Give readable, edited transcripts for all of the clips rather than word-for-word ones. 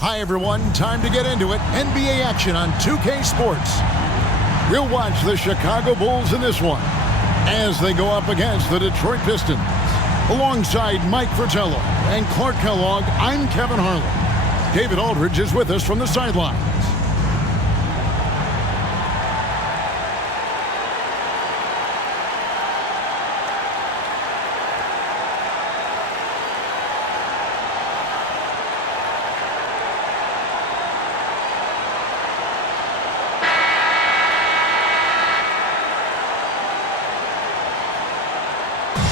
Hi, everyone. Time to get into it. NBA action on 2K Sports. We'll watch the Chicago Bulls in this one as they go up against the Detroit Pistons. Alongside Mike Fratello and Clark Kellogg, I'm Kevin Harlan. David Aldridge is with us from the sidelines.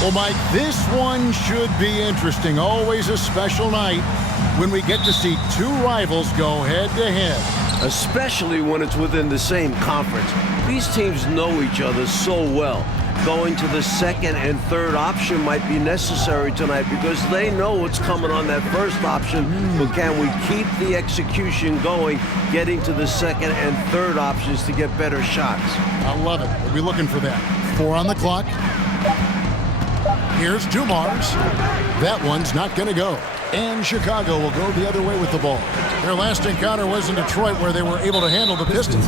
Well, Mike, this one should be interesting. Always a special night when we get to see two rivals go head-to-head. Especially when it's within the same conference. These teams know each other so well. Going to the second and third option might be necessary tonight because they know what's coming on that first option. But can we keep the execution going, getting to the second and third options to get better shots? I love it. We'll be looking for that. 4 on the clock. Here's Dumars. That one's not going to go. And Chicago will go the other way with the ball. Their last encounter was in Detroit where they were able to handle the Pistons.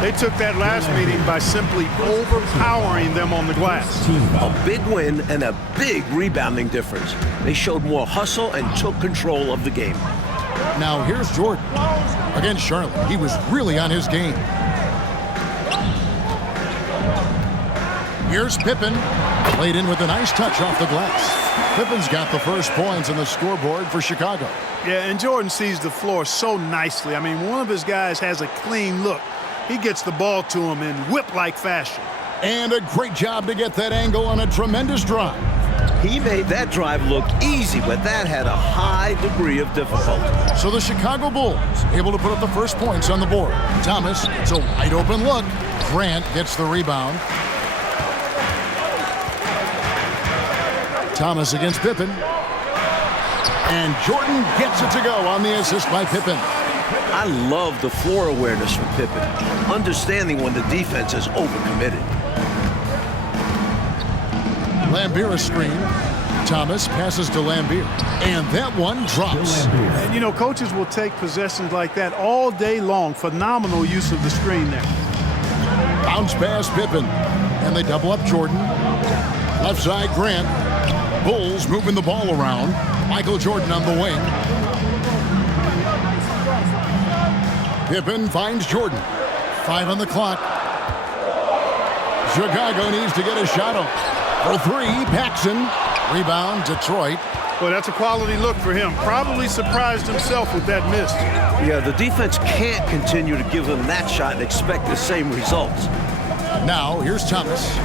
They took that last meeting by simply overpowering them on the glass. A big win and a big rebounding difference. They showed more hustle and took control of the game. Now here's Jordan. Against Charlotte, he was really on his game. Here's Pippen. Played in with a nice touch off the glass. Pippen's got the first points on the scoreboard for Chicago. Yeah, and Jordan sees the floor so nicely. I mean, one of his guys has a clean look. He gets the ball to him in whip-like fashion. And a great job to get that angle on a tremendous drive. He made that drive look easy, but that had a high degree of difficulty. So the Chicago Bulls able to put up the first points on the board. Thomas, it's a wide open look. Grant gets the rebound. Thomas against Pippen. And Jordan gets it to go on the assist by Pippen. I love the floor awareness from Pippen, understanding when the defense is overcommitted. Lambier a screen. Thomas passes to Lambier. And that one drops. And, you know, coaches will take possessions like that all day long. Phenomenal use of the screen there. Bounce pass Pippen. And they double up Jordan. Left side Grant. Bulls moving the ball around. Michael Jordan on the wing. Pippen finds Jordan. 5 on the clock. Chicago needs to get a shot off. For 3, Paxson. Rebound, Detroit. Well, that's a quality look for him. Probably surprised himself with that miss. Yeah, the defense can't continue to give him that shot and expect the same results. Now, here's Thomas.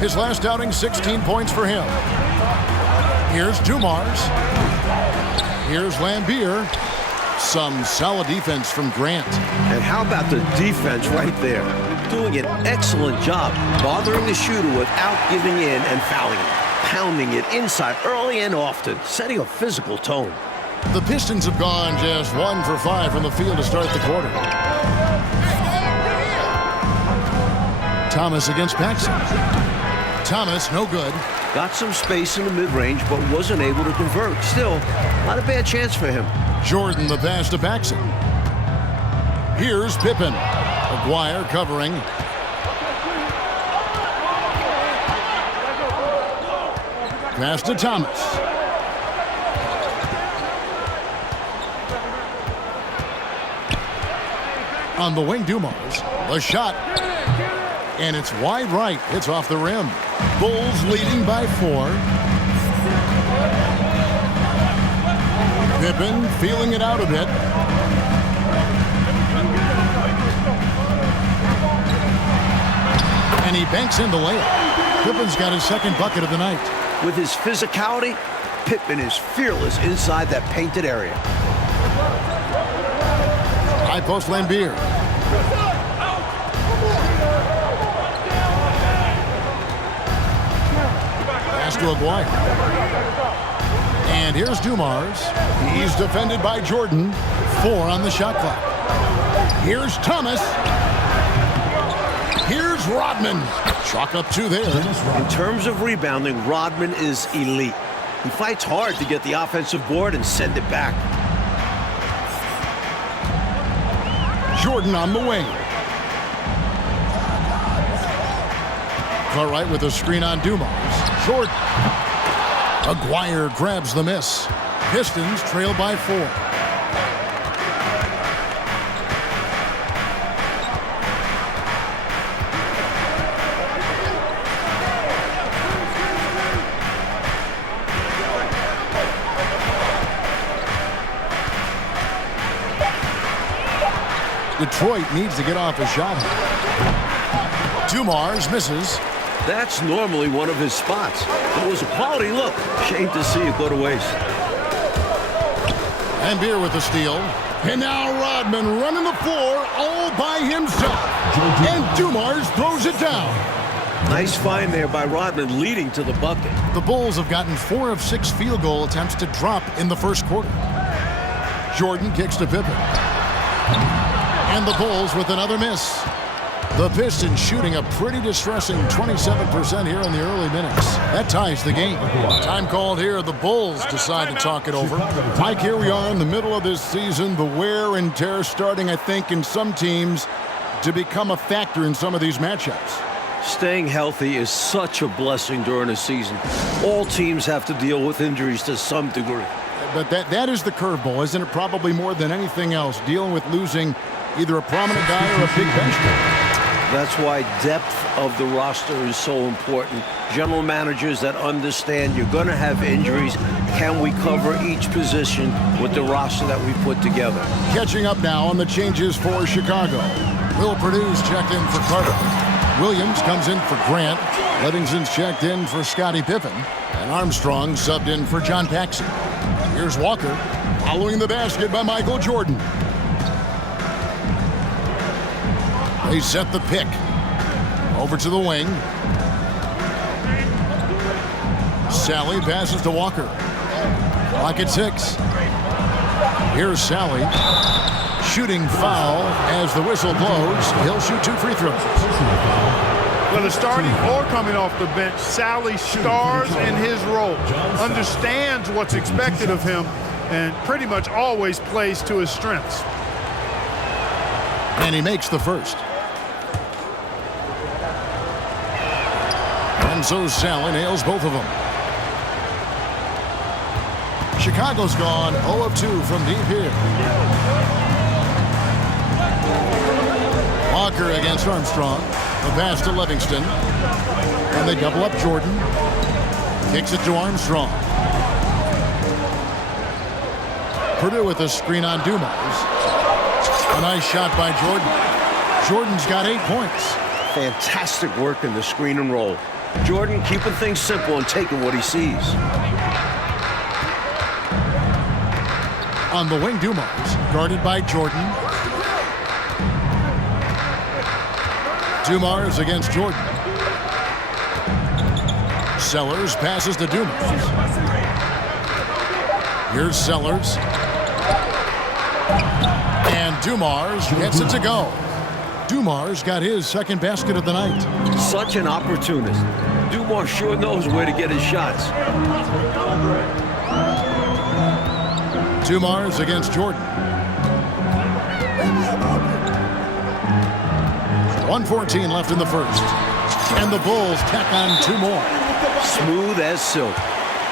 His last outing, 16 points for him. Here's Dumars. Here's Lambier. Some solid defense from Grant. And how about the defense right there? Doing an excellent job bothering the shooter without giving in and fouling him. Pounding it inside early and often, setting a physical tone. The Pistons have gone just 1 for 5 from the field to start the quarter. Thomas against Paxson. Thomas, no good. Got some space in the mid-range, but wasn't able to convert. Still, not a bad chance for him. Jordan the pass to Paxson. Here's Pippen. McGuire covering. Pass to Thomas. On the wing, Dumars. A shot. And it's wide right. It's off the rim. Bulls leading by 4. Pippen feeling it out a bit. And he banks in the layup. Pippen's got his second bucket of the night. With his physicality, Pippen is fearless inside that painted area. High post Lambier. Pass to Aguirre. And here's Dumars. He's defended by Jordan. 4 on the shot clock. Here's Thomas. Here's Rodman. Chalk up 2 there. In terms of rebounding, Rodman is elite. He fights hard to get the offensive board and send it back. Jordan on the wing. Cartwright with a screen on Dumars. Jordan. Aguirre grabs the miss. Pistons trail by 4. Detroit needs to get off a shot. Dumars misses. That's normally one of his spots. It was a quality look. Shame to see it go to waste. And Beer with the steal. And now Rodman running the floor all by himself. And Dumars throws it down. Nice find there by Rodman, leading to the bucket. The Bulls have gotten 4 of 6 field goal attempts to drop in the first quarter. Jordan kicks to Pippen. And the Bulls with another miss. The Pistons shooting a pretty distressing 27% here in the early minutes. That ties the game. Time called here. The Bulls decide to talk it over. Mike, here we are in the middle of this season. The wear and tear starting, I think, in some teams to become a factor in some of these matchups. Staying healthy is such a blessing during a season. All teams have to deal with injuries to some degree. But that is the curveball, isn't it? Probably more than anything else, dealing with losing either a prominent guy or a big bench player. That's why depth of the roster is so important. General managers that understand you're going to have injuries. Can we cover each position with the roster that we put together? Catching up now on the changes for Chicago. Will Purdue's checked in for Carter. Williams comes in for Grant. Livingston's checked in for Scottie Pippen. And Armstrong subbed in for John Paxson. Here's Walker following the basket by Michael Jordan. They set the pick. Over to the wing. Sally passes to Walker. Clock at 6. Here's Sally. Shooting foul as the whistle blows. He'll shoot 2 free throws. Whether starting or coming off the bench, Sally stars in his role, understands what's expected of him, and pretty much always plays to his strengths. And he makes the first. And so Sally nails both of them. Chicago's gone 0 of 2 from deep here. Walker against Armstrong. The pass to Livingston. And they double up Jordan. Kicks it to Armstrong. Purdue with a screen on Dumars. A nice shot by Jordan. Jordan's got 8 points. Fantastic work in the screen and roll. Jordan keeping things simple and taking what he sees. On the wing, Dumars, guarded by Jordan. Dumars against Jordan. Sellers passes to Dumars. Here's Sellers. And Dumars gets it to go. Dumars got his second basket of the night. Such an opportunist. Dumars sure knows where to get his shots. Dumars against Jordan. 1:14 left in the first. And the Bulls tack on 2 more. Smooth as silk.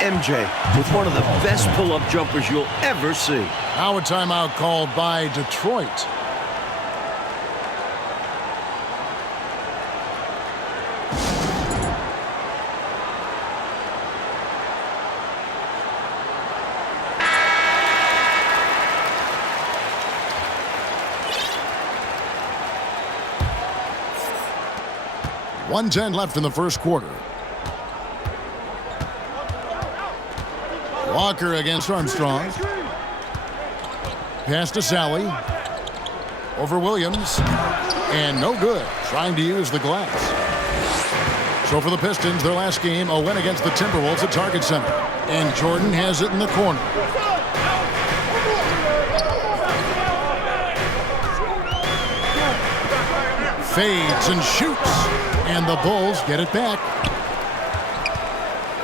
MJ with one of the best pull-up jumpers you'll ever see. Now a timeout called by Detroit. .110 left in the first quarter. Walker against Armstrong. Pass to Sally. Over Williams. And no good. Trying to use the glass. So for the Pistons, their last game, a win against the Timberwolves at Target Center. And Jordan has it in the corner. Fades and shoots. And the Bulls get it back.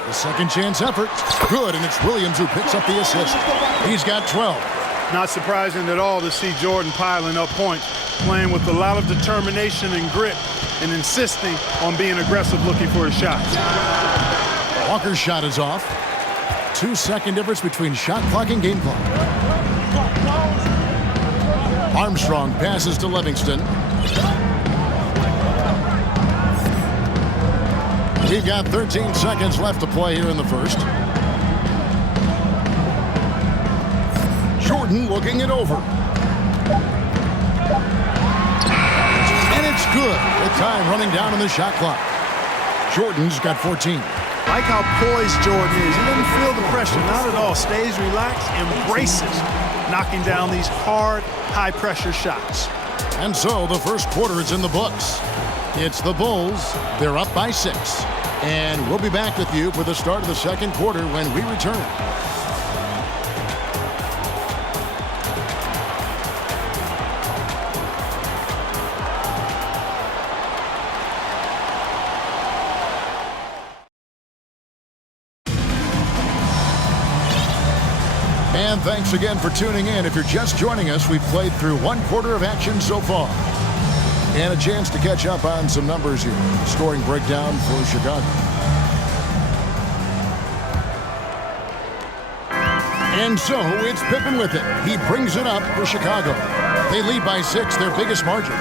The second chance effort. Good, and it's Williams who picks up the assist. He's got 12. Not surprising at all to see Jordan piling up points. playing with a lot of determination and grit and insisting on being aggressive looking for his shots. Walker's shot is off. 2-second difference between shot clock and game clock. Armstrong passes to Livingston. We've got 13 seconds left to play here in the first. Jordan looking it over. And it's good with time running down on the shot clock. Jordan's got 14. Like how poised Jordan is. He doesn't feel the pressure, not at all. Stays relaxed, embraces knocking down these hard, high-pressure shots. And so the first quarter is in the books. It's the Bulls. They're up by 6. And we'll be back with you for the start of the second quarter when we return. And thanks again for tuning in. If you're just joining us, we've played through one quarter of action so far. And a chance to catch up on some numbers here. Scoring breakdown for Chicago. And so it's Pippen with it. He brings it up for Chicago. They lead by 6, their biggest margin.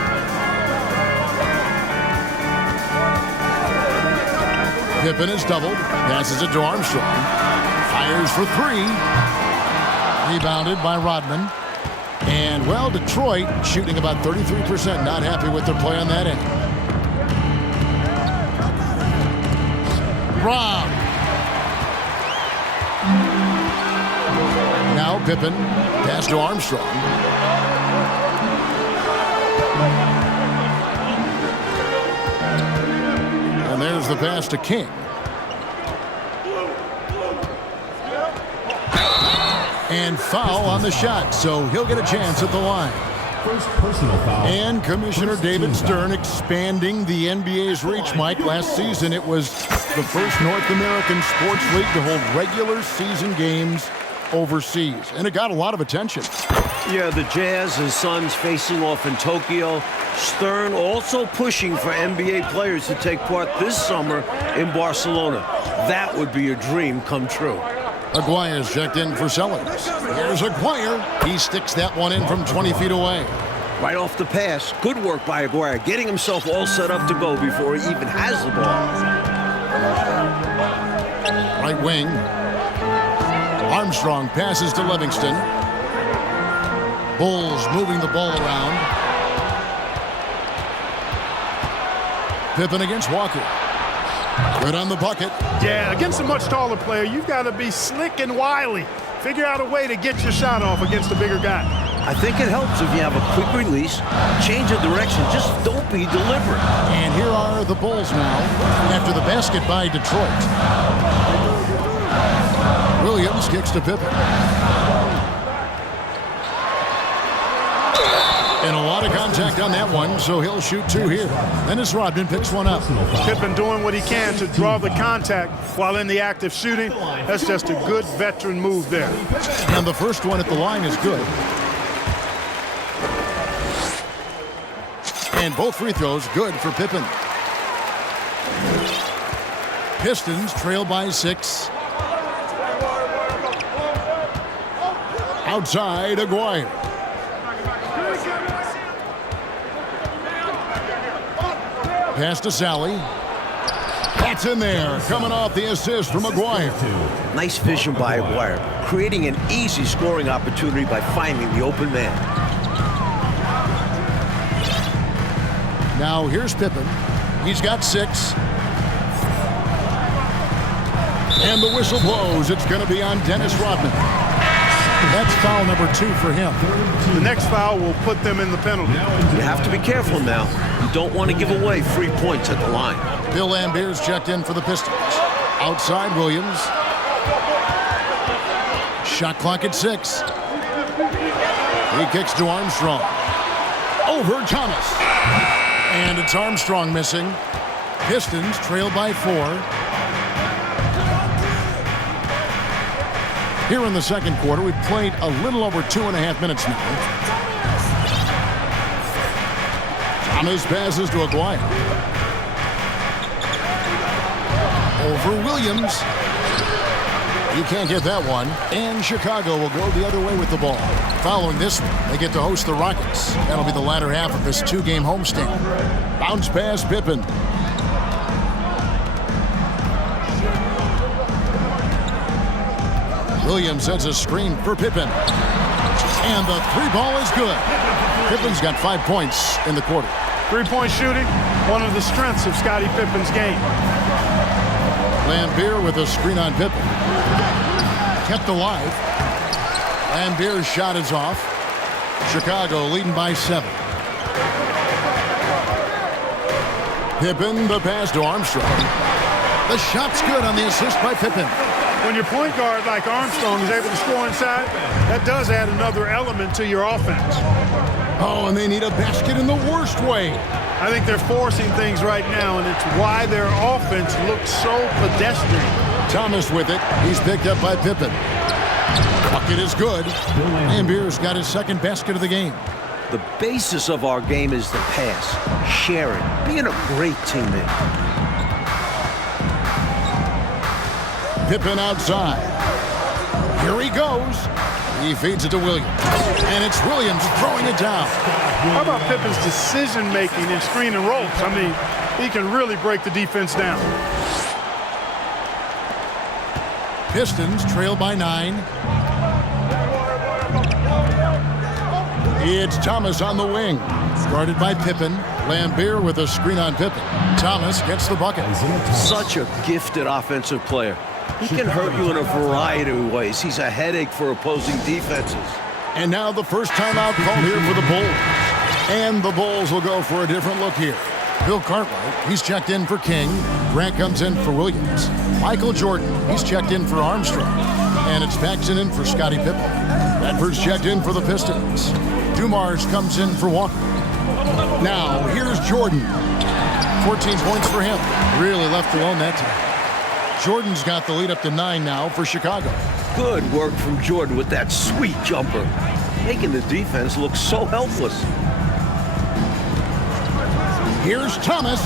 Pippen is doubled. Passes it to Armstrong. Fires for 3. Rebounded by Rodman. And, well, Detroit shooting about 33%. Not happy with their play on that end. Rob. Now Pippen. Pass to Armstrong. And there's the pass to King. And foul on the shot, so he'll get a chance at the line. First personal foul. And Commissioner David Stern expanding the NBA's reach, Mike. Last season, it was the first North American sports league to hold regular season games overseas, and it got a lot of attention. Yeah, the Jazz and Suns facing off in Tokyo. Stern also pushing for NBA players to take part this summer in Barcelona. That would be a dream come true. Aguirre's checked in for Sellers. Here's Aguirre. He sticks that one in from 20 feet away. Right off the pass. Good work by Aguirre, getting himself all set up to go before he even has the ball. Right wing. Armstrong passes to Livingston. Bulls moving the ball around. Pippen against Walker. Good on the bucket. Yeah, against a much taller player, you've got to be slick and wily. Figure out a way to get your shot off against a bigger guy. I think it helps if you have a quick release, change of direction, just don't be deliberate. And here are the Bulls now after the basket by Detroit. Williams kicks to Pippen. And a lot of contact on that one, so he'll shoot 2 here. Dennis Rodman picks one up. Pippen doing what he can to draw the contact while in the act of shooting. That's just a good veteran move there. And the first one at the line is good. And both free throws good for Pippen. Pistons trail by 6. Outside, Aguirre. Pass to Sally. That's in there. Coming off the assist from Aguirre. Nice vision by Aguirre, creating an easy scoring opportunity by finding the open man. Now here's Pippen. He's got 6. And the whistle blows. It's going to be on Dennis Rodman. That's foul number 2 for him. The next foul will put them in the penalty. You have to be careful now. You don't want to give away free points at the line. Bill Lambert's checked in for the Pistons. Outside, Williams. Shot clock at 6. He kicks to Armstrong. Over Thomas. And it's Armstrong missing. Pistons trail by 4. Here in the second quarter, we've played a little over 2.5 minutes now. Thomas passes to Aguirre. Over Williams. He can't get that one. And Chicago will go the other way with the ball. Following this one, they get to host the Rockets. That'll be the latter half of this two-game homestand. Bounce pass, Pippen. Williams sends a screen for Pippen. And the three ball is good. Pippen's got 5 points in the quarter. Three-point shooting, one of the strengths of Scottie Pippen's game. Lambeer with a screen on Pippen. Kept alive. Lambier's shot is off. Chicago leading by 7. Pippen, the pass to Armstrong. The shot's good on the assist by Pippen. When your point guard like Armstrong is able to score inside, that does add another element to your offense. Oh, and they need a basket in the worst way. I think they're forcing things right now, and it's why their offense looks so pedestrian. Thomas with it. He's picked up by Pippen. Bucket is good. Lambier's got his second basket of the game. The basis of our game is the pass, sharing, being a great teammate. Pippen outside. Here he goes. He feeds it to Williams. And it's Williams throwing it down. How about Pippen's decision-making in screen and rolls? I mean, he can really break the defense down. Pistons trail by 9. It's Thomas on the wing. Guarded by Pippen. Lambeer with a screen on Pippen. Thomas gets the bucket. Such a gifted offensive player. He can hurt you in a variety of ways. He's a headache for opposing defenses. And now the first timeout called here for the Bulls. And the Bulls will go for a different look here. Bill Cartwright, he's checked in for King. Grant comes in for Williams. Michael Jordan, he's checked in for Armstrong. And it's Paxson in for Scottie Pippen. Bedford's checked in for the Pistons. Dumars comes in for Walker. Now, here's Jordan. 14 points for him. Really left alone that time. Jordan's got the lead up to 9 now for Chicago. Good work from Jordan with that sweet jumper, making the defense look so helpless. Here's Thomas,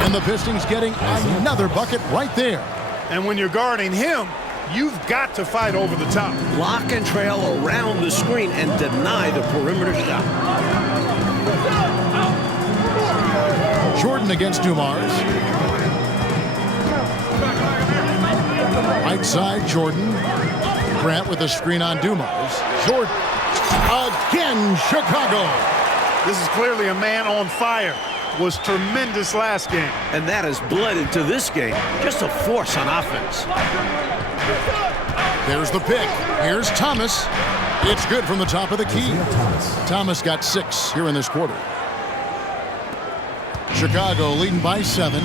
and the Pistons getting another bucket right there. And when you're guarding him, you've got to fight over the top. Block and trail around the screen and deny the perimeter shot. Jordan against Dumars. Right side, Jordan. Grant with a screen on Dumars. Jordan. Again, Chicago. This is clearly a man on fire. Was tremendous last game. And that has bled into this game. Just a force on offense. There's the pick. Here's Thomas. It's good from the top of the key. Thomas got 6 here in this quarter. Chicago leading by 7.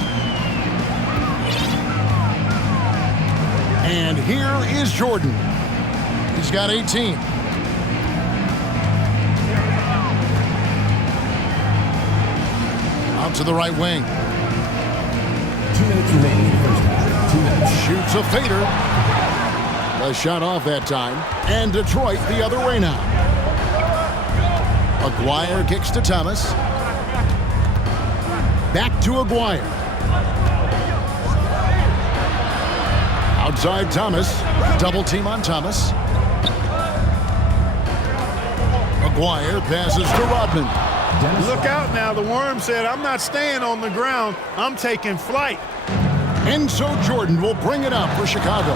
And here is Jordan. He's got 18. Out to the right wing. 2 minutes remaining in the first half. 2 minutes. Shoots a fader. A shot off that time. And Detroit the other way now. Aguirre kicks to Thomas. Back to Aguirre. Outside Thomas. Double team on Thomas. Aguirre passes to Rodman. Look out now. The Worm said, I'm not staying on the ground. I'm taking flight. And so Jordan will bring it up for Chicago.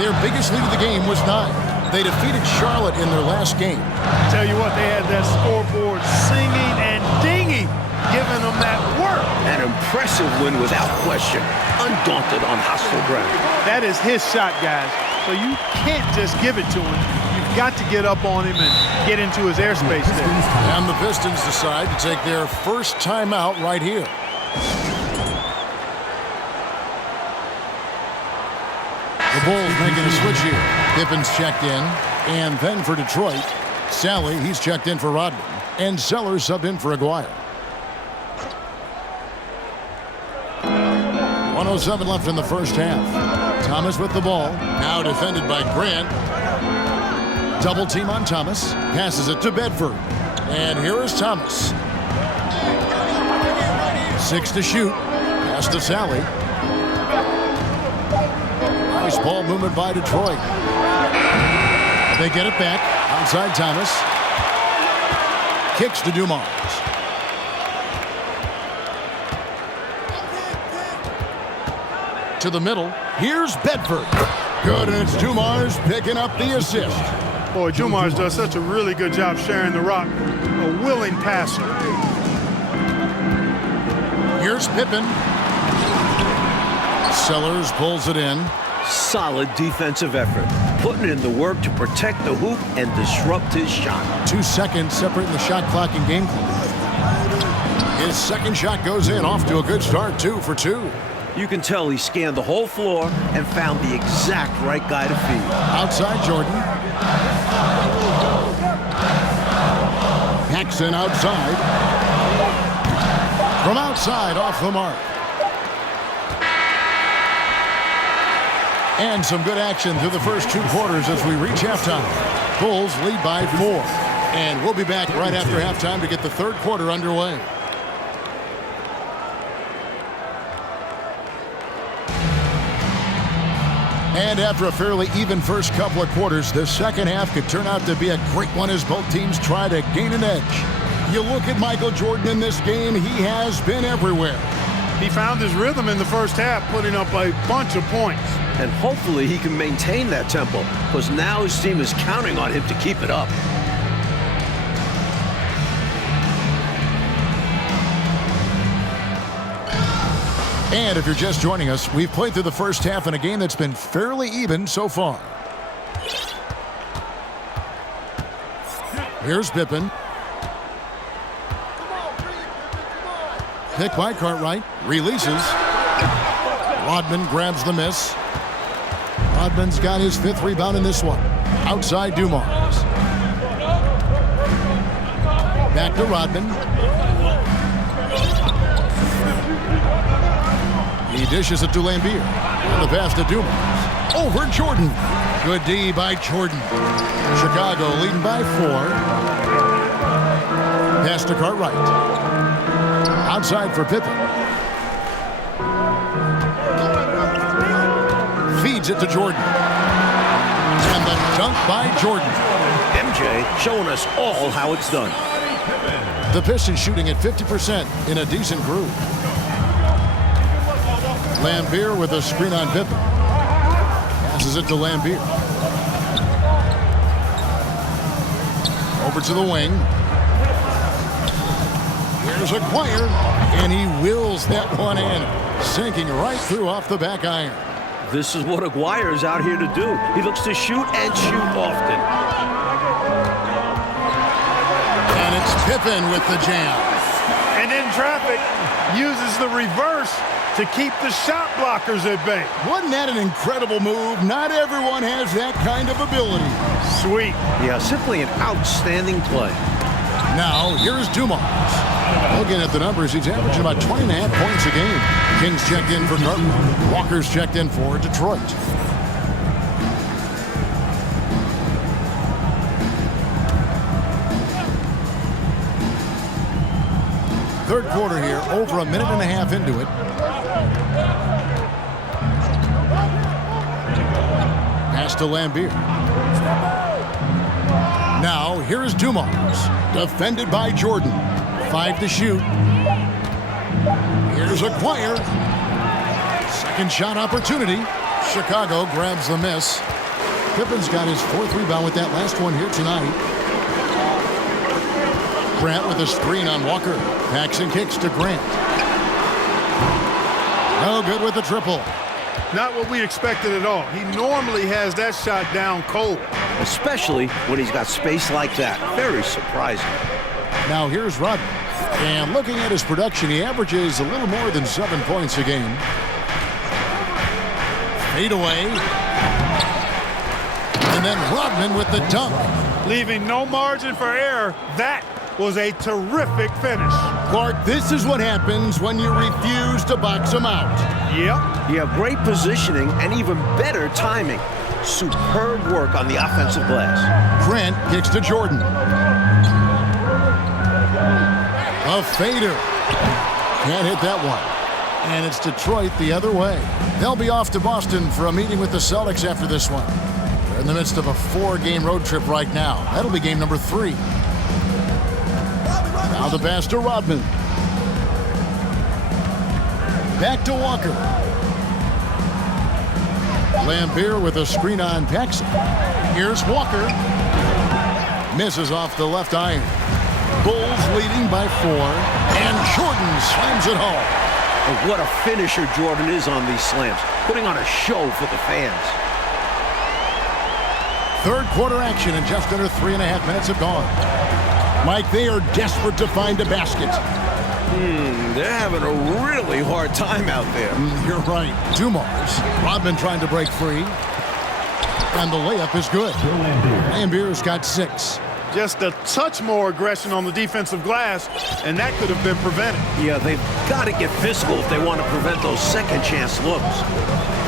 Their biggest lead of the game was 9. They defeated Charlotte in their last game. Tell you what, they had that scoreboard singing and dinging, giving them that work. An impressive win without question. Undaunted on hostile ground. That is his shot, guys. So you can't just give it to him. You've got to get up on him and get into his airspace there. And the Pistons decide to take their first timeout right here. The Bulls making a switch here. Pippen's checked in. And then for Detroit, Sally, he's checked in for Rodman. And Sellers subbed in for Aguirre. 1:07 left in the first half. Thomas with the ball. Now defended by Grant. Double team on Thomas. Passes it to Bedford. And here is Thomas. 6 to shoot. Pass to Sally. Nice ball movement by Detroit. They get it back. Outside Thomas. Kicks to Dumars. To the middle. Here's Bedford. Good, and it's Dumars picking up the assist. Boy, Dumars does such a really good job sharing the rock. A willing passer. Here's Pippen. Sellers pulls it in. Solid defensive effort. Putting in the work to protect the hoop and disrupt his shot. 2 seconds separating the shot clock and game clock. His second shot goes in. Off to a good start. 2 for 2. You can tell he scanned the whole floor and found the exact right guy to feed. Outside Jordan. Paxson outside. From outside, off the mark. And some good action through the first 2 quarters as we reach halftime. Bulls lead by 4. And we'll be back right after halftime to get the third quarter underway. And after a fairly even first couple of quarters, the second half could turn out to be a great one as both teams try to gain an edge. You look at Michael Jordan in this game, he has been everywhere. He found his rhythm in the first half, putting up a bunch of points. And hopefully he can maintain that tempo, because now his team is counting on him to keep it up. And if you're just joining us, we've played through the first half in a game that's been fairly even so far. Here's Pippen. Pick by Cartwright. Releases. Rodman grabs the miss. Rodman's got his 5th rebound in this one. Outside Dumars. Back to Rodman. He dishes it to Lambier. The pass to Dumars. Over Jordan. Good D by Jordan. Chicago leading by 4. Pass to Cartwright. Outside for Pippen. Feeds it to Jordan. And the dunk by Jordan. MJ showing us all how it's done. The Pistons shooting at 50% in a decent groove. Lambier with a screen on Pippen. Passes it to Lambier. Over to the wing. Here's Aguirre, and he wills that one in, sinking right through off the back iron. This is what Aguirre's out here to do. He looks to shoot and shoot often. And it's Pippen with the jam. And in traffic, uses the reverse to keep the shot blockers at bay. Wasn't that an incredible move? Not everyone has that kind of ability. Sweet. Yeah, simply an outstanding play. Now, here's Dumars. Looking at the numbers, he's averaging about 20.5 points a game. Kings checked in for Cartwright. Walker's checked in for Detroit. Third quarter here, over a minute and a half into it. Pass to Lambier. Now, here is Dumars. Defended by Jordan. 5 to shoot. Here's Aguirre. Second shot opportunity. Chicago grabs the miss. Pippen's got his 4th rebound with that last one here tonight. Grant with a screen on Walker. Paxson kicks to Grant. No good with the triple. Not what we expected at all. He normally has that shot down cold. Especially when he's got space like that. Very surprising. Now here's Rodman. And looking at his production, he averages a little more than 7 points a game. Fade away. And then Rodman with the dunk. Leaving no margin for error. That was a terrific finish. Clark, this is what happens when you refuse to box him out. Yep. You have great positioning and even better timing. Superb work on the offensive glass. Grant kicks to Jordan. A fader. Can't hit that one. And it's Detroit the other way. They'll be off to Boston for a meeting with the Celtics after this one. They're in the midst of a 4-game road trip right now. That'll be game number 3. Now the pass to Rodman. Back to Walker. Lambeer with a screen on Paxson. Here's Walker. Misses off the left iron. Bulls leading by 4. And Jordan slams it home. And what a finisher Jordan is on these slams. Putting on a show for the fans. Third quarter action and just under 3.5 minutes have gone. Mike, they are desperate to find a basket. They're having a really hard time out there. You're right. Dumars. Rodman trying to break free. And the layup is good. Lambier's got 6. Just a touch more aggression on the defensive glass, and that could have been prevented. Yeah, they've got to get physical if they want to prevent those second chance looks.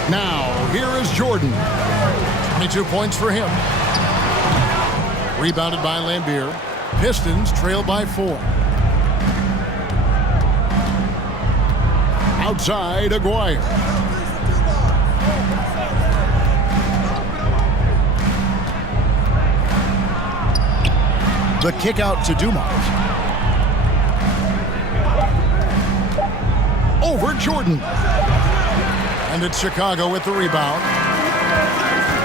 Now, here is Jordan. 22 points for him. Rebounded by Lambeer. Pistons trail by 4. Outside, Aguirre. The kick out to Dumars. Over Jordan. And it's Chicago with the rebound.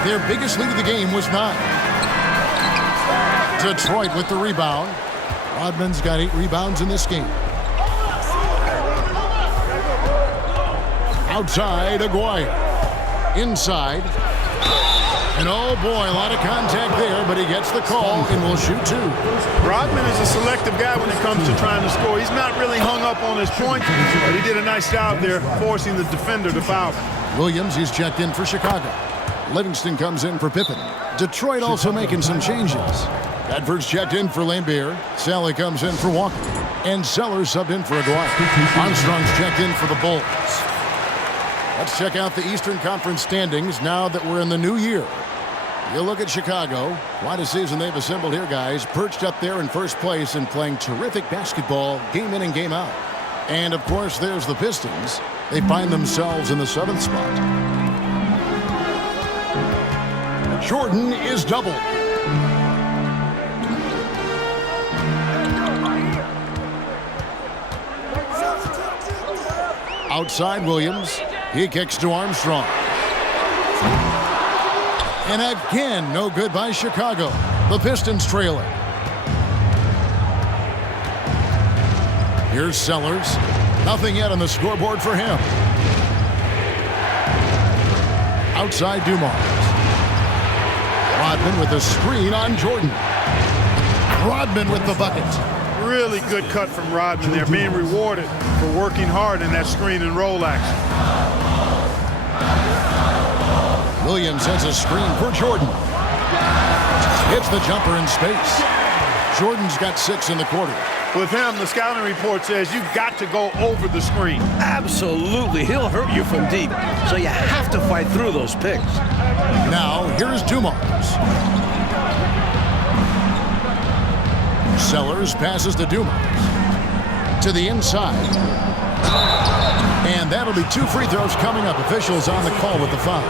Their biggest lead of the game was 9. Detroit with the rebound. Rodman's got 8 rebounds in this game. Outside, Aguirre. Inside. And oh boy, a lot of contact there, but he gets the call and will shoot 2. Rodman is a selective guy when it comes to trying to score. He's not really hung up on his points, but he did a nice job there forcing the defender to foul. Williams, he's checked in for Chicago. Livingston comes in for Pippen. Detroit also making some changes. Bedford's checked in for Lambeer. Sally comes in for Walker. And Sellers subbed in for Aguirre. Armstrong's checked in for the Bulls. Let's check out the Eastern Conference standings now that we're in the new year. You look at Chicago. Quite a season they've assembled here, guys. Perched up there in first place and playing terrific basketball game in and game out. And, of course, there's the Pistons. They find themselves in the 7th spot. Jordan is doubled. Outside Williams. He kicks to Armstrong. And again, no good by Chicago. The Pistons trailing. Here's Sellers. Nothing yet on the scoreboard for him. Outside Dumars. Rodman with a screen on Jordan. Rodman with the bucket. Really good cut from Rodman there, being rewarded for working hard in that screen and roll action. Williams has a screen for Jordan. Hits the jumper in space. Jordan's got 6 in the quarter. With him, the scouting report says you've got to go over the screen. Absolutely. He'll hurt you from deep, so you have to fight through those picks. Now, here's Dumars. Sellers passes to Dumars. To the inside. And that'll be 2 free throws coming up. Officials on the call with the foul.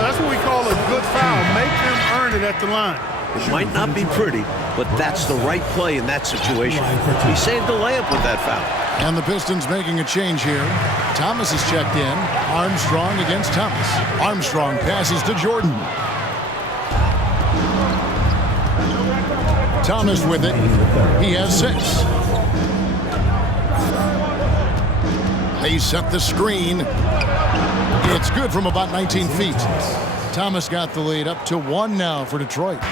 That's what we call a good foul. Make them earn it at the line. It might not be pretty, but that's the right play in that situation. He saved the layup with that foul. And the Pistons making a change here. Thomas is checked in. Armstrong against Thomas. Armstrong passes to Jordan. Thomas with it. He has 6. They set the screen. It's good from about 19 feet. Thomas got the lead up to 1 now for Detroit.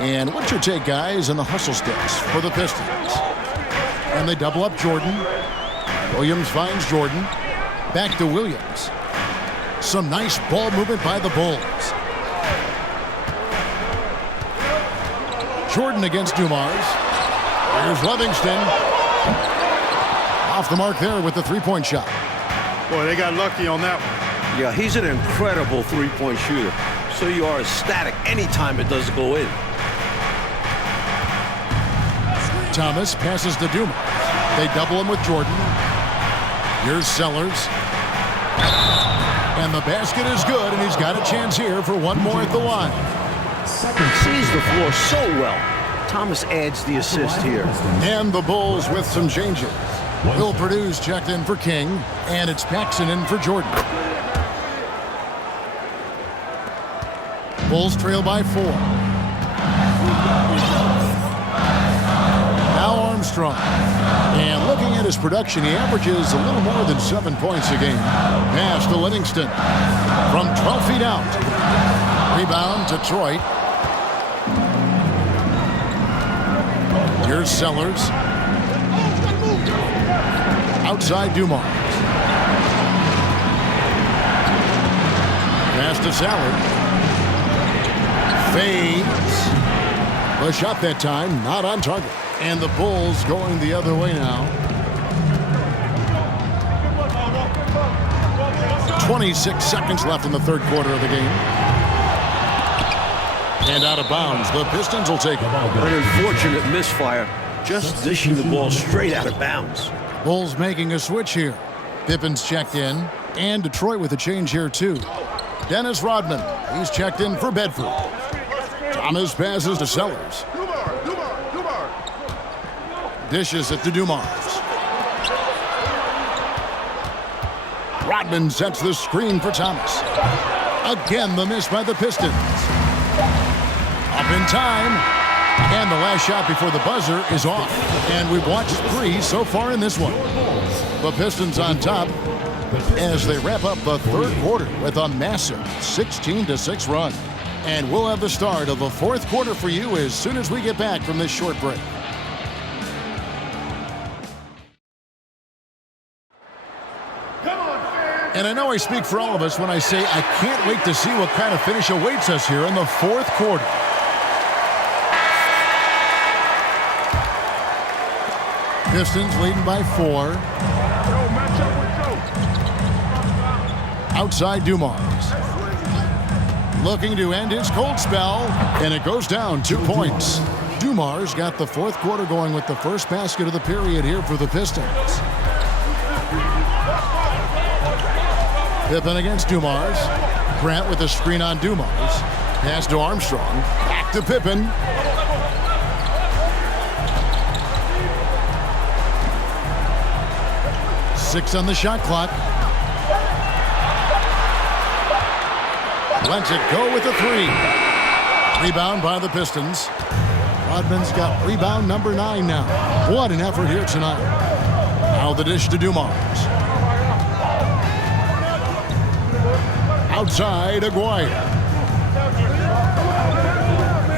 And what's your take, guys, on the hustle sticks for the Pistons? And they double up Jordan. Williams finds Jordan. Back to Williams. Some nice ball movement by the Bulls. Jordan against Dumars. Here's Livingston. Off the mark there with the 3-point shot. Boy, they got lucky on that one. Yeah, he's an incredible 3-point shooter. So you are ecstatic anytime it doesn't go in. Thomas passes to Dumars. They double him with Jordan. Here's Sellers. And the basket is good, and he's got a chance here for one more at the line. Sees the floor so well. Thomas adds the assist here. And the Bulls with some changes. Will Purdue's checked in for King, and it's Paxson in for Jordan. Bulls trail by 4. Now Armstrong. And looking at his production, he averages a little more than 7 points a game. Pass to Livingston from 12 feet out. Rebound, Detroit. Here's Sellers. Outside Dumars. Pass to Sally. Fades. The shot that time, not on target. And the Bulls going the other way now. 26 seconds left in the third quarter of the game. And out of bounds. The Pistons will take it. An unfortunate misfire. Just dishing the ball straight out of bounds. Bulls making a switch here. Pippen's checked in. And Detroit with a change here, too. Dennis Rodman. He's checked in for Bedford. Thomas passes to Sellers. Dishes it to Dumars. Rodman sets the screen for Thomas. Again, the miss by the Pistons. Up in time. And the last shot before the buzzer is off. And we've watched 3 so far in this one. The Pistons on top as they wrap up the third quarter with a massive 16-6 run. And we'll have the start of the fourth quarter for you as soon as we get back from this short break. And I know I speak for all of us when I say I can't wait to see what kind of finish awaits us here in the fourth quarter. Pistons leading by 4. Outside Dumars. Looking to end his cold spell, and it goes down 2 points. Dumars got the fourth quarter going with the first basket of the period here for the Pistons. Pippen against Dumars. Grant with a screen on Dumars. Pass to Armstrong. Back to Pippen. Six on the shot clock. Lets it go with a 3. Rebound by the Pistons. Rodman's got rebound number 9 now. What an effort here tonight. Now the dish to Dumars. Outside, Aguirre.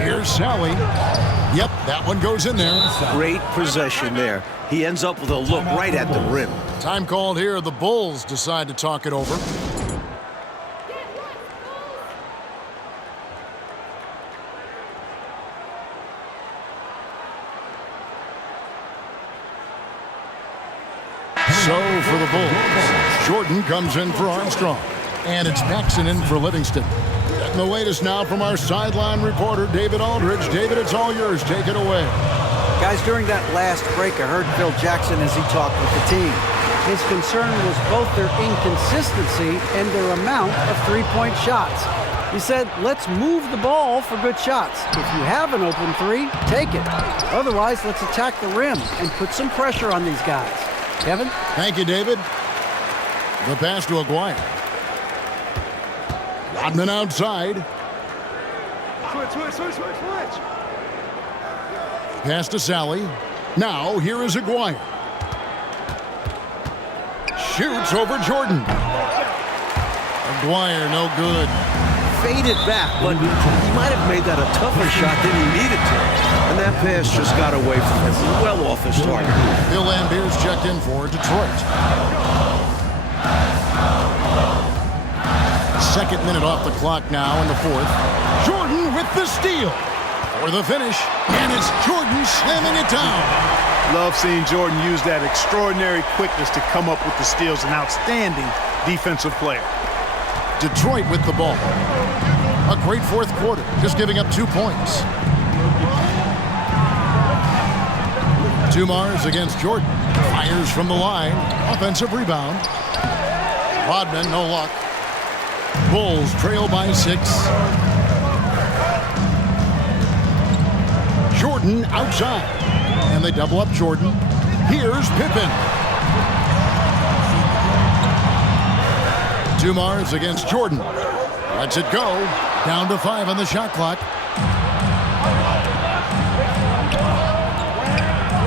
Here's Sally. Yep, that one goes in there. Great possession there. He ends up with a look right at the rim. Time called here. The Bulls decide to talk it over. So for the Bulls, Jordan comes in for Armstrong. And it's Paxson in for Livingston. Getting the latest now from our sideline reporter, David Aldridge. David, it's all yours. Take it away. Guys, during that last break, I heard Phil Jackson as he talked with the team. His concern was both their inconsistency and their amount of three-point shots. He said, let's move the ball for good shots. If you have an open 3, take it. Otherwise, let's attack the rim and put some pressure on these guys. Kevin? Thank you, David. The pass to Aguirre. Rodman outside. Switch. Pass to Sally. Now, here is Aguirre. Shoots over Jordan. Aguirre, no good. Faded back, but he might have made that a tougher shot than he needed to. And that pass just got away from him, well off his target. Bill Lambert's checked in for Detroit. Second minute off the clock now in the fourth. Jordan with the steal for the finish, and it's Jordan slamming it down. Love seeing Jordan use that extraordinary quickness to come up with the steals. An outstanding defensive player. Detroit with the ball. A great fourth quarter, just giving up 2 points. Dumars against Jordan. Fires from the line. Offensive rebound. Rodman, no luck. Bulls trail by 6. Jordan outside. And they double up Jordan. Here's Pippen. Dumars against Jordan. Lets it go. Down to 5 on the shot clock.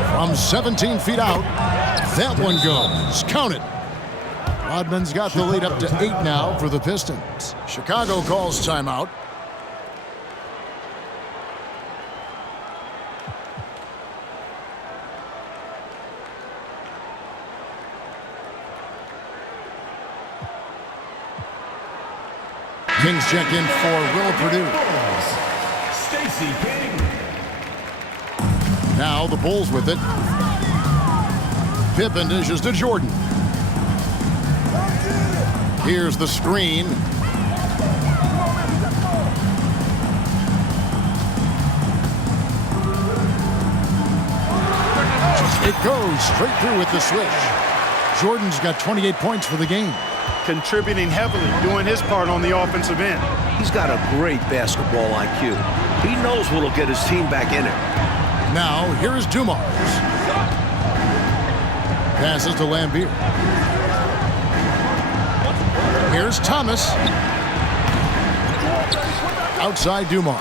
From 17 feet out, that one goes. Count it. Rodman's got the lead up to 8 now for the Pistons. Chicago calls timeout. Kings check in for Will Purdue. Stacey King. Now the Bulls with it. Pippen dishes to Jordan. Here's the screen. It goes straight through with the switch. Jordan's got 28 points for the game. Contributing heavily, doing his part on the offensive end. He's got a great basketball IQ. He knows what'll get his team back in it. Now, here's Dumars. Passes to Lambeer. Here's Thomas. Outside Dumars.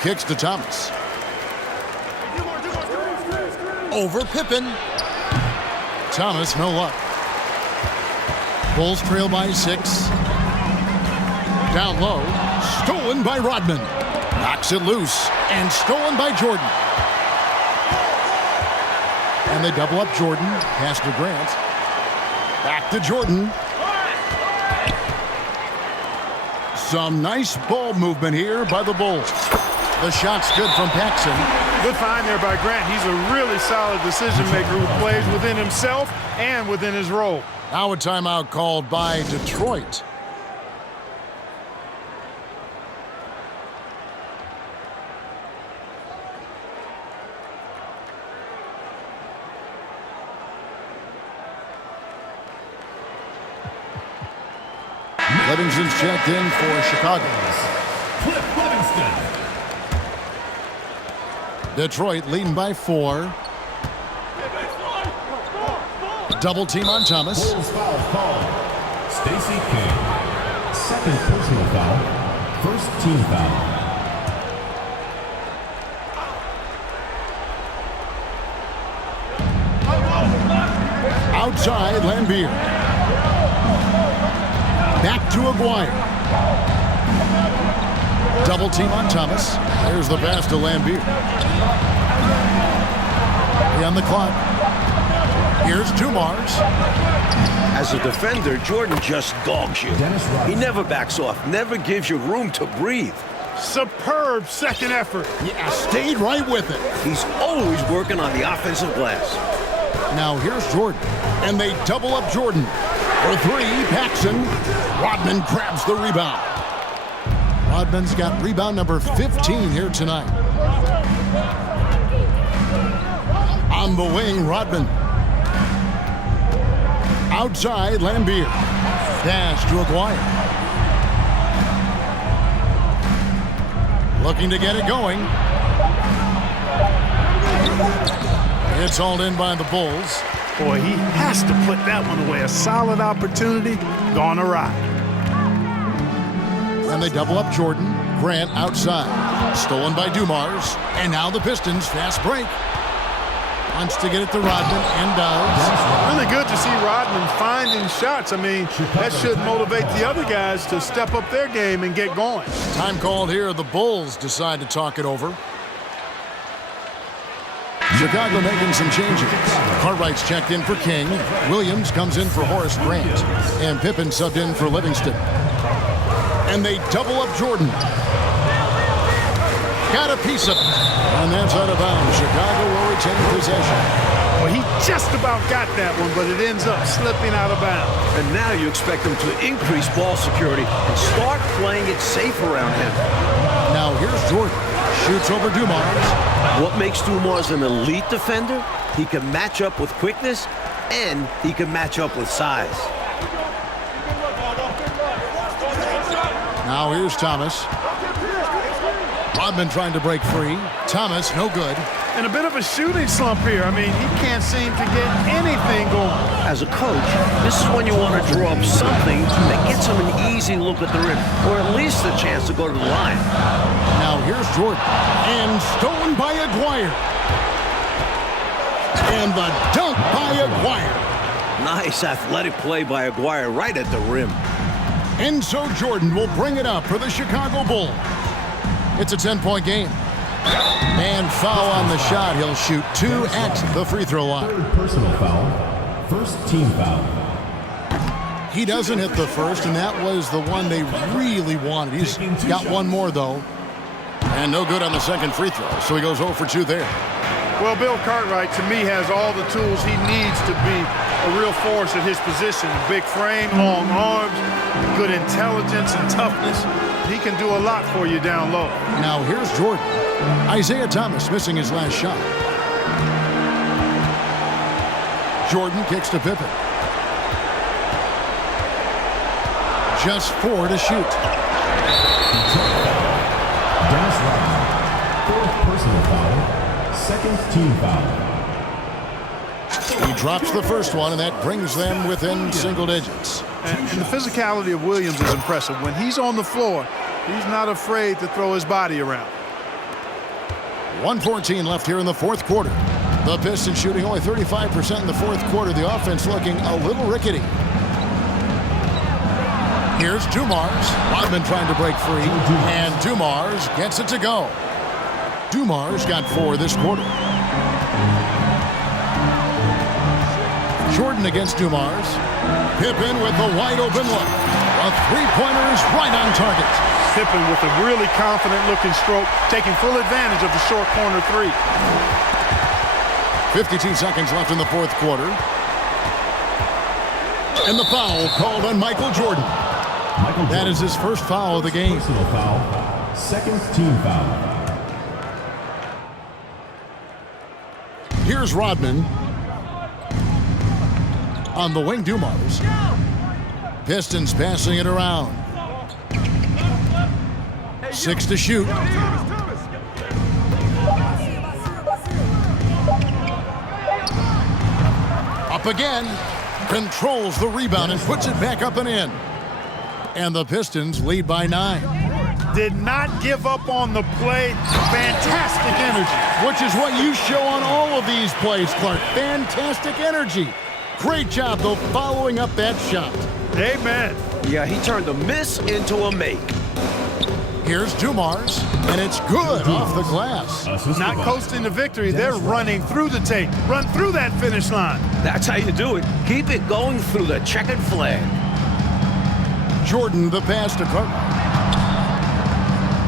Kicks to Thomas. Over Pippen. Thomas, no luck. Bulls trail by 6. Down low. Stolen by Rodman. Knocks it loose. And stolen by Jordan. And they double up Jordan. Pass to Grant. Back to Jordan. Some nice ball movement here by the Bulls. The shot's good from Paxson. Good find there by Grant. He's a really solid decision maker who plays within himself and within his role. Now a timeout called by Detroit. Livingston's checked in for Chicago. Cliff Livingston. Detroit leading by 4. Double team on Thomas. Bulls foul called. Stacey King. Second personal foul. First team foul. Outside, Lambeer. Back to Aguirre. Double team on Thomas. There's the pass to Lambeer. On the clock. Here's Dumars. As a defender, Jordan just dogs you. He never backs off, never gives you room to breathe. Superb second effort. Yeah, stayed right with it. He's always working on the offensive glass. Now here's Jordan. And they double up Jordan. For 3, Paxson. Rodman grabs the rebound. Rodman's got rebound number 15 here tonight. On the wing, Rodman. Outside, Lambeer. Pass to Aguirre. Looking to get it going. It's hauled in by the Bulls. Boy, he has to put that one away. A solid opportunity gone awry. And they double up Jordan. Grant outside. Stolen by Dumars. And now the Pistons fast break. Wants to get it to Rodman and does. Really good to see Rodman finding shots. I mean, that should motivate the other guys to step up their game and get going. Time called here. The Bulls decide to talk it over. Chicago making some changes. Cartwright's checked in for King. Williams comes in for Horace Grant. And Pippen subbed in for Livingston. And they double up Jordan. Got a piece of it. And that's out of bounds. Chicago will retain possession. Well, he just about got that one, but it ends up slipping out of bounds. And now you expect him to increase ball security and start playing it safe around him. Now here's Jordan. Shoots over Dumars. What makes Dumars an elite defender? He can match up with quickness, and he can match up with size. Now here's Thomas. Rodman trying to break free. Thomas, no good. And a bit of a shooting slump here. I mean, he can't seem to get anything going. As a coach, this is when you want to draw up something that gets him an easy look at the rim, or at least a chance to go to the line. Now here's Jordan. And stolen by Aguirre. And the dunk by Aguirre. Nice athletic play by Aguirre right at the rim. And so Jordan will bring it up for the Chicago Bulls. It's a 10-point game. And foul on the shot. He'll shoot 2 at the free throw line. Third personal foul. First team foul. He doesn't hit the first, and that was the one they really wanted. He's got one more, though. And no good on the second free throw, so he goes 0 for 2 there. Well, Bill Cartwright, to me, has all the tools he needs to be a real force at his position. A big frame, long arms, good intelligence and toughness. He can do a lot for you down low. Now here's Jordan. Isaiah Thomas missing his last shot. Jordan kicks to Pippen. Just 4 to shoot. Dennis Rodman. Fourth personal foul. Second team foul. He drops the first one, and that brings them within single digits. And the physicality of Williams is impressive. When he's on the floor, he's not afraid to throw his body around. 1:14 left here in the fourth quarter. The Pistons shooting only 35% in the fourth quarter. The offense looking a little rickety. Here's Dumars. Rodman trying to break free. And Dumars gets it to go. Dumars got 4 this quarter. Jordan against Dumars. Pippen with the wide open look. A three-pointer is right on target. Pippen with a really confident-looking stroke, taking full advantage of the short corner three. 52 seconds left in the fourth quarter. And the foul called on Michael Jordan. That is his first foul of the game. Personal foul. Second team foul. Here's Rodman. On the wing, Dumars. Pistons passing it around. 6 to shoot. Up again. Controls the rebound and puts it back up and in. And the Pistons lead by 9. Did not give up on the play. Fantastic energy. Which is what you show on all of these plays, Clark. Fantastic energy. Great job, though, following up that shot. Amen. Yeah, he turned a miss into a make. Here's Dumars, and it's good off the glass. Not coasting to victory. They're running through the tape. Run through that finish line. That's how you do it. Keep it going through the checkered flag. Jordan, the pass to Cartwright.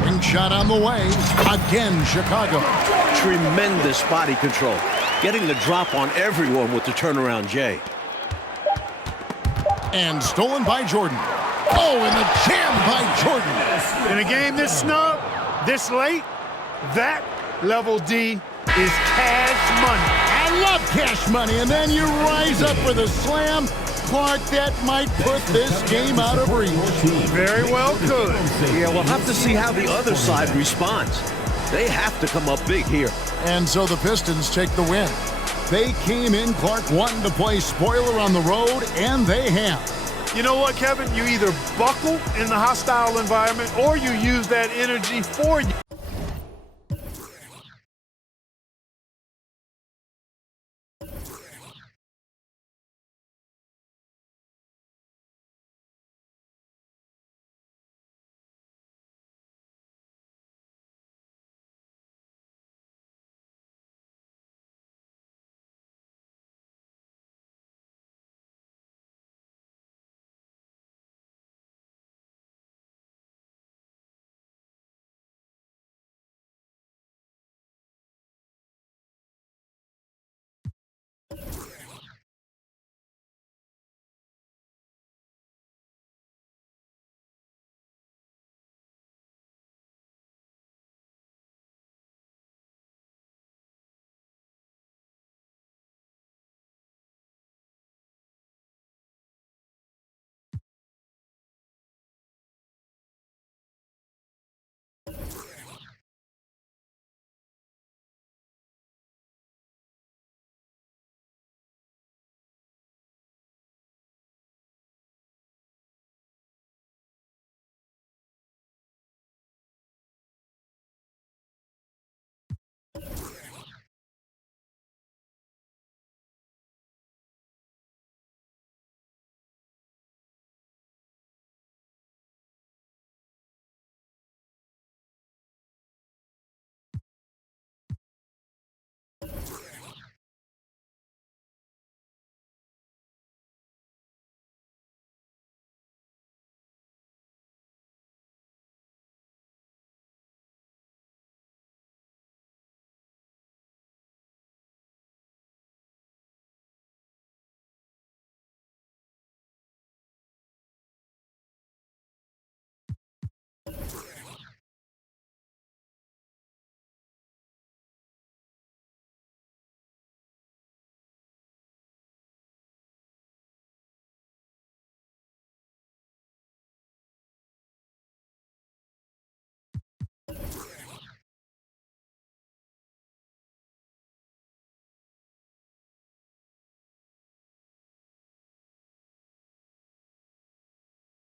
Wing shot on the way. Again, Chicago. Tremendous body control. Getting the drop on everyone with the turnaround J. And stolen by Jordan. Oh, and the jam by Jordan. In a game this snug, this late, that level D is cash money. I love cash money. And then you rise up for the slam. Clark, that might put this game out of reach. Very well could. Yeah, we'll have to see how the other side responds. They have to come up big here. And so the Pistons take the win. They came in, Clark, wanting to play spoiler on the road, and they have. You know what, Kevin? You either buckle in the hostile environment or you use that energy for you. it.